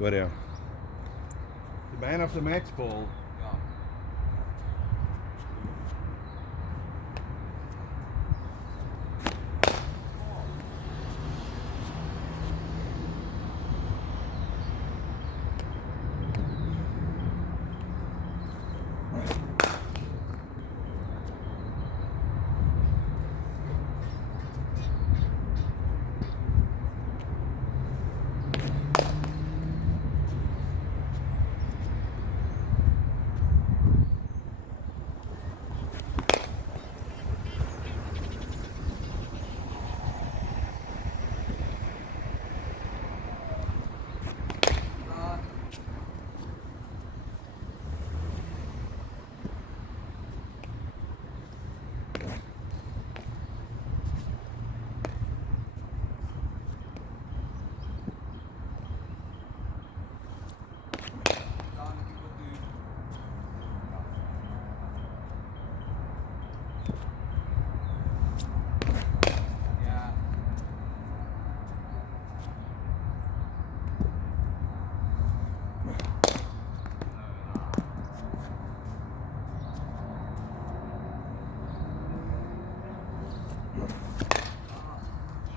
Waar ja? De man of the match ball. Ja.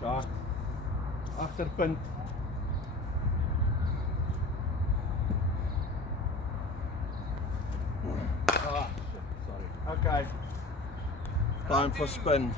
Shark. Achterpunt. Ah, shit, sorry. Okay. Time for spin.